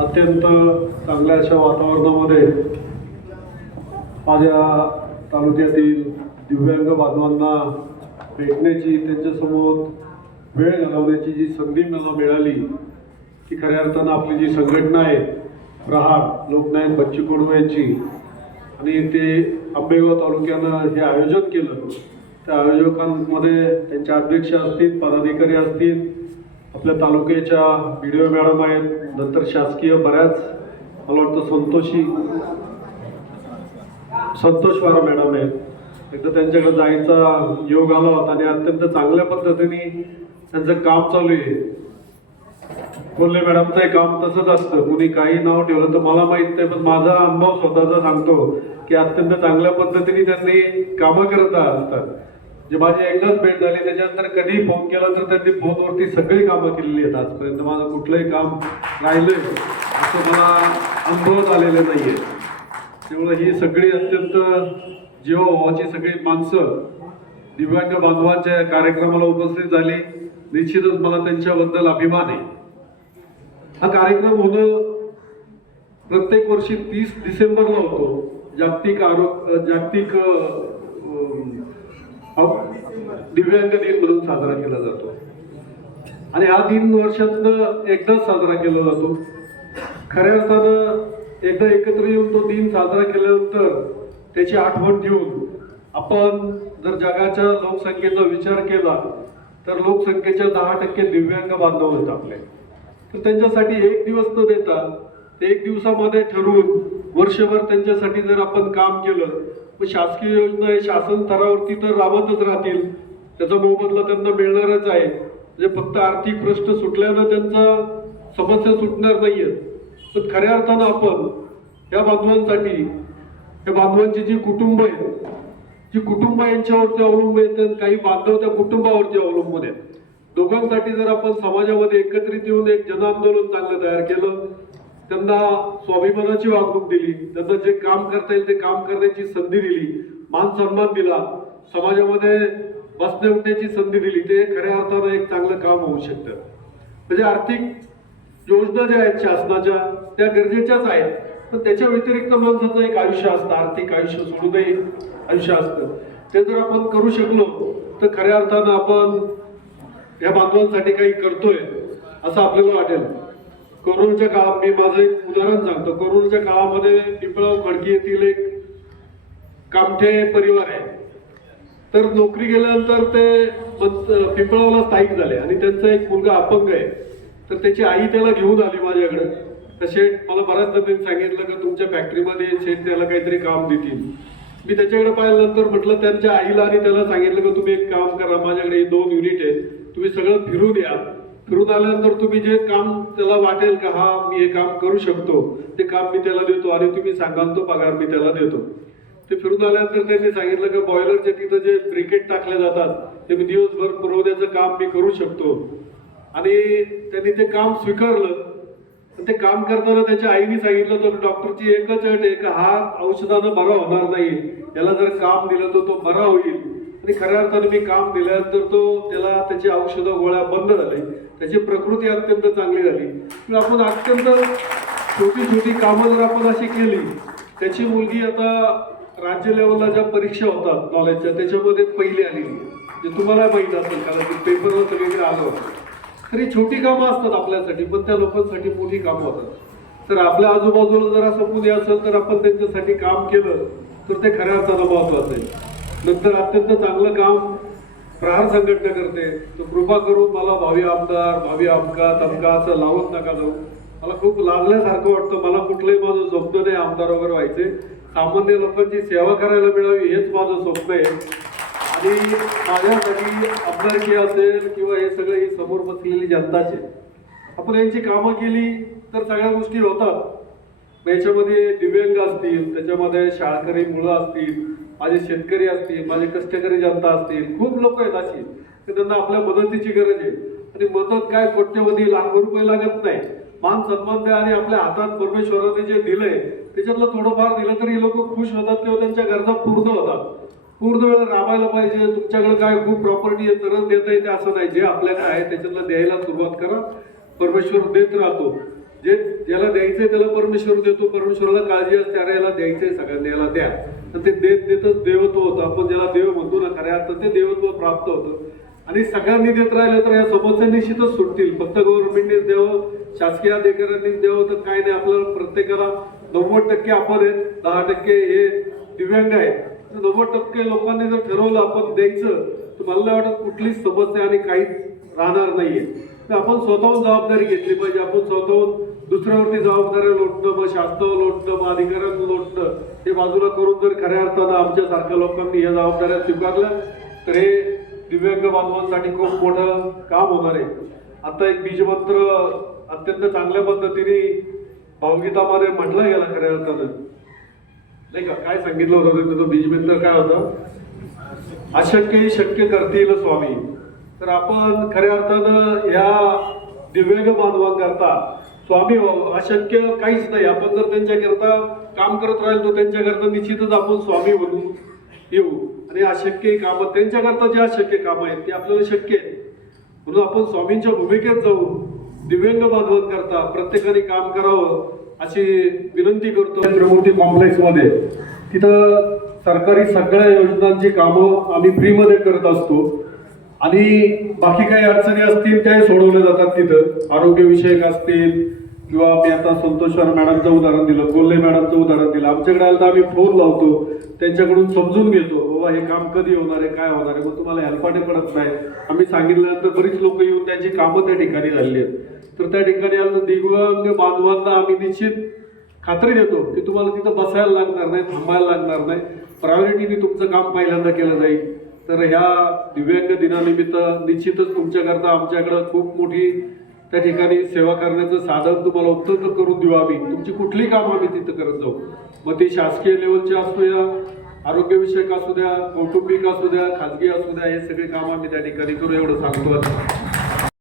अत्यंत चांगल्या अशा वातावरणामध्ये माझ्या तालुक्यातील दिव्यांग बांधवांना भेटण्याची त्यांच्यासमोर वेळ घालवण्याची जी संधी मला मिळाली ती खऱ्या अर्थानं आपली जी संघटना आहे प्रहार लोकनायक बच्ची कडू यांची आणि ते आंबेगाव तालुक्यानं हे आयोजन केलं. त्या आयोजकांमध्ये त्यांचे अध्यक्ष असतील पदाधिकारी असतील आपल्या तालुक्याच्या बी डी ओ मॅडम आहेत नंतर शासकीय बऱ्याच मला वाटतं संतोषी संतोष वारा मॅडम आहेत. एकदा त्यांच्याकडे जायचा योग आला होता आणि अत्यंत चांगल्या पद्धतीने त्यांचं काम चालू आहे. कोल्हे मॅडमचं काम तसंच असतं. कुणी काही नाव ठेवलं तर मला माहीत नाही पण माझा अनुभव स्वतःचा सांगतो की अत्यंत चांगल्या पद्धतीने त्यांनी कामं करत असतात. जे माझी एकदाच भेट झाली त्याच्यानंतर कधीही फोन केला तर त्यांनी फोनवरती सगळी कामं केलेली आहेत आजपर्यंत. माझं कुठलंही काम राहिलंय असं मला अनुभवच नाही नाहीये. त्यामुळे ही सगळी अत्यंत जीवाभावाची सगळी माणसं दिव्यांग बांधवांच्या या कार्यक्रमाला उपस्थित झाली. निश्चितच मला त्यांच्याबद्दल अभिमान आहे. हा कार्यक्रम होणं प्रत्येक वर्षी तीस डिसेंबरला होतो. जागतिक आरोग्य जागतिक दिव्यांग दिन म्हणून साजरा केला जातो. आणि हा दिन वर्षातनं एकदाच साजरा केला जातो. खऱ्या अर्थानं एकदा एकत्र येऊन तो दिन साजरा केल्यानंतर त्याची आठवण ठेवून आपण जर जगाच्या लोकसंख्येचा विचार केला तर लोकसंख्येच्या दहा टक्के दिव्यांग बांधव आहेत आपले. तर त्यांच्यासाठी एक दिवस न देता ते एक दिवसामध्ये ठरवून वर्षभर त्यांच्यासाठी जर आपण काम केलं मग शासकीय योजना हे शासन स्तरावरती तर राबतच राहतील. त्याचा मोबदला त्यांना मिळणारच आहे. म्हणजे फक्त आर्थिक प्रश्न सुटल्यानं त्यांचा समस्या सुटणार नाहीये. पण खऱ्या अर्थानं आपण या बांधवांसाठी या बांधवांची जी कुटुंब आहेत जी कुटुंब यांच्यावरती अवलंबून आहेत काही बांधव त्या कुटुंबावरती अवलंबून आहेत. दोघांसाठी जर आपण समाजामध्ये एकत्रित येऊन एक जनआंदोलन चांगलं तयार केलं त्यांना स्वाभिमानाची वागणूक दिली त्यांना जे काम करता येईल ते काम करण्याची संधी दिली मान सन्मान दिला समाजामध्ये बसण्या उठण्याची संधी दिली ते खऱ्या अर्थानं एक चांगलं काम होऊ शकतं. म्हणजे आर्थिक योजना ज्या आहेत शासनाच्या त्या गरजेच्याच आहेत पण त्याच्या व्यतिरिक्त माणसाचं एक आयुष्य असतं आर्थिक आयुष्य सोडूनही आयुष्य असतं. ते जर आपण करू शकलो तर खऱ्या अर्थानं आपण या बांधवांसाठी काही करतोय असं आपल्याला वाटेल. कोरोनाच्या काळात मी माझं एक उदाहरण सांगतो. कोरोनाच्या काळामध्ये पिंपळाव खडकी येथील एक कामठे परिवार आहे. तर नोकरी गेल्यानंतर ते मत- पिंपळावला स्थायिक झाले आणि त्यांचा एक मुलगा अपंग आहे. तर त्याची आई त्याला घेऊन आली माझ्याकडे. तर शेठ मला बऱ्याच त्यांनी सांगितलं की तुमच्या फॅक्टरीमध्ये शेठ त्याला काहीतरी काम देतील. मी त्याच्याकडे पाहिल्यानंतर म्हटलं त्यांच्या आईला आणि त्याला सांगितलं की तुम्ही एक काम करा माझ्याकडे दोन युनिट आहेत. तुम्ही सगळं फिरून या. फिरून आल्यानंतर तुम्ही जे काम त्याला वाटेल का हा मी हे काम करू शकतो. ते काम मी त्याला देतो आणि तुम्ही सांगाल तो पगार मी त्याला देतो. ते फिरून आल्यानंतर त्यांनी सांगितलं की बॉयलरचे तिथं जे ब्रिकेट टाकले जातात ते मी दिवसभर पुरवण्याचं काम मी करू शकतो. आणि त्यांनी ते काम स्वीकारलं. ते काम करताना त्याच्या आईने सांगितलं तर डॉक्टरची एकच अट आहे का हा औषधानं बरा होणार नाही. याला जर काम दिलं तर तो बरा होईल. आणि खऱ्या अर्थाने मी काम दिल्यानंतर तो त्याला त्याची औषधं गोळ्या बंद झाले. त्याची प्रकृती अत्यंत चांगली झाली. पण आपण अत्यंत छोटी छोटी कामं जर आपण अशी केली त्याची मुलगी आता राज्य लेवलला ज्या परीक्षा होतात नॉलेजच्या त्याच्यामध्ये पहिली आली. जे तुम्हाला माहीत असेल कारण की पेपरवर सगळीकडे आलं होतं तरी छोटी कामं असतात आपल्यासाठी पण त्या लोकांसाठी मोठी कामं होतात. तर आपल्या आजूबाजूला जर असं कुणी असेल तर आपण त्यांच्यासाठी काम केलं तर ते खऱ्या अर्थानं महत्वाचं आहे. नंतर अत्यंत चांगलं काम प्रहार संघटना करते. तर कृपा करून मला भावी आमदार भावी अमका तमका असं लावत नका जाऊ. मला खूप लागल्यासारखं वाटतं. मला कुठलंही माझं स्वप्न नाही आमदार वगैरे व्हायचे. सामान्य लोकांची सेवा करायला मिळावी हेच माझं स्वप्न आहे. आणि माझ्यासाठी आमदारकी असेल किंवा हे सगळं ही समोर बसलेली जनताचे. आपण यांची कामं केली तर सगळ्या गोष्टी होतात. मग याच्यामध्ये दिव्यांग असतील त्याच्यामध्ये शाळकरी मुलं असतील माझे शेतकरी असतील माझे कष्टकरी जनता असतील खूप लोक आहेत अशी. की त्यांना आपल्या मदतीची गरज आहे. आणि मदत काय कोट्यवधी लाखो रुपये लागत नाही. मान सन्मान द्या आणि आपल्या हातात परमेश्वराने जे दिलंय त्याच्यातलं थोडंफार दिलं तरी लोक खुश होतात किंवा त्यांच्या गरजा पूर्ण होतात. पूर्ण वेळ राबायला पाहिजे तुमच्याकडे काय खूप प्रॉपर्टी आहे तरच देता येते असं नाही. जे आपल्याकडे आहे त्याच्यातलं द्यायला सुरुवात करा. परमेश्वर देत राहतो. जे ज्याला द्यायचंय त्याला परमेश्वर देतो. परमेश्वराला काळजी असते अरे याला द्यायचंय सगळ्यांना याला द्या. तर ते देत देतच देवत्व होतं. आपण ज्याला देव म्हणतो ना खऱ्या अर्थात ते देवत्व प्राप्त होतं. आणि सगळ्यांनी देत राहिलं तर या समस्या निश्चितच सुटतील. फक्त गव्हर्नमेंटनेच द्यावं शासकीय अधिकाऱ्यांनीच द्यावं तर काय नाही. आपल्याला प्रत्येकाला नव्वद टक्के आपण आहेत दहा टक्के हे दिव्यांग आहे तर नव्वद टक्के लोकांनी जर ठरवलं आपण द्यायचं तर मला नाही वाटत कुठलीच समस्या आणि काहीच राहणार नाहीये. तर आपण स्वतःहून जबाबदारी घेतली पाहिजे. आपण स्वतःहून दुसऱ्यावरती जबाबदाऱ्या लोटणं मग शासनावर लोटणं मग अधिकाऱ्यांना लोटणं हे बाजूला करून जर खऱ्या अर्थानं आमच्यासारख्या लोकांनी या जबाबदाऱ्या स्वीकारल्या तर हे दिव्यांग बांधवांसाठी खूप मोठं काम होणार आहे. आता एक बीजमंत्र अत्यंत चांगल्या पद्धतीने भावगीतामध्ये म्हटलं गेला खऱ्या अर्थानं. नाही का? काय सांगितलं होतं त्याचं बीजमंत्र काय होतं? अशक्य शक्य करतील स्वामी. तर आपण खऱ्या अर्थानं या दिव्यांग बांधवांकरता स्वामी व्हावं अशक्य काहीच नाही. आपण जर त्यांच्याकरता काम करत राहिलो तर त्यांच्याकरता निश्चितच आपण स्वामी बनू येऊ. आणि अशक्य कामं त्यांच्याकरता जे अशक्य कामं आहेत ते आपल्याला शक्य आहेत. म्हणून आपण स्वामींच्या भूमिकेत जाऊ दिव्यांग बांधवांकरता प्रत्येकाने काम करावं अशी विनंती करतो. त्रिमूर्ती कॉम्प्लेक्समध्ये तिथं सरकारी सगळ्या योजनांची कामं आम्ही फ्रीमध्ये करत असतो. आणि बाकी काही अडचणी असतील त्या सोडवल्या जातात तिथं. आरोग्यविषयक असतील किंवा मी आता संतोषवर मॅडमचं उदाहरण दिलं कोल्हे मॅडमचं उदाहरण दिलं. आमच्याकडे आलं तर आम्ही फोन लावतो त्यांच्याकडून समजून घेतो बाबा हे काम कधी होणार आहे काय होणार आहे? मग तुम्हाला हेल्पाटे पडत नाही. आम्ही सांगितल्यानंतर बरीच लोक येऊन त्यांची कामं त्या ठिकाणी झालेली आहेत. तर त्या ठिकाणी आलं दिव्यांग बांधवांना आम्ही निश्चित खात्री देतो की तुम्हाला तिथं बसायला लागणार नाही थांबायला लागणार नाही. प्रायोरिटीने तुमचं काम पहिल्यांदा केलं जाईल. तर ह्या दिव्यांग दिनानिमित्त निश्चितच तुमच्याकरता आमच्याकडं खूप मोठी त्या ठिकाणी सेवा करण्याचं साधन तुम्हाला उपलब्ध करून देऊ आम्ही. तुमची कुठली काम आम्ही तिथं करत जाऊ? मग ती शासकीय लेवलची असू या आरोग्यविषयक असू द्या कौटुंबिक असू द्या खाजगी असू द्या हे सगळे काम आम्ही त्या ठिकाणी करू एवढं सांगतो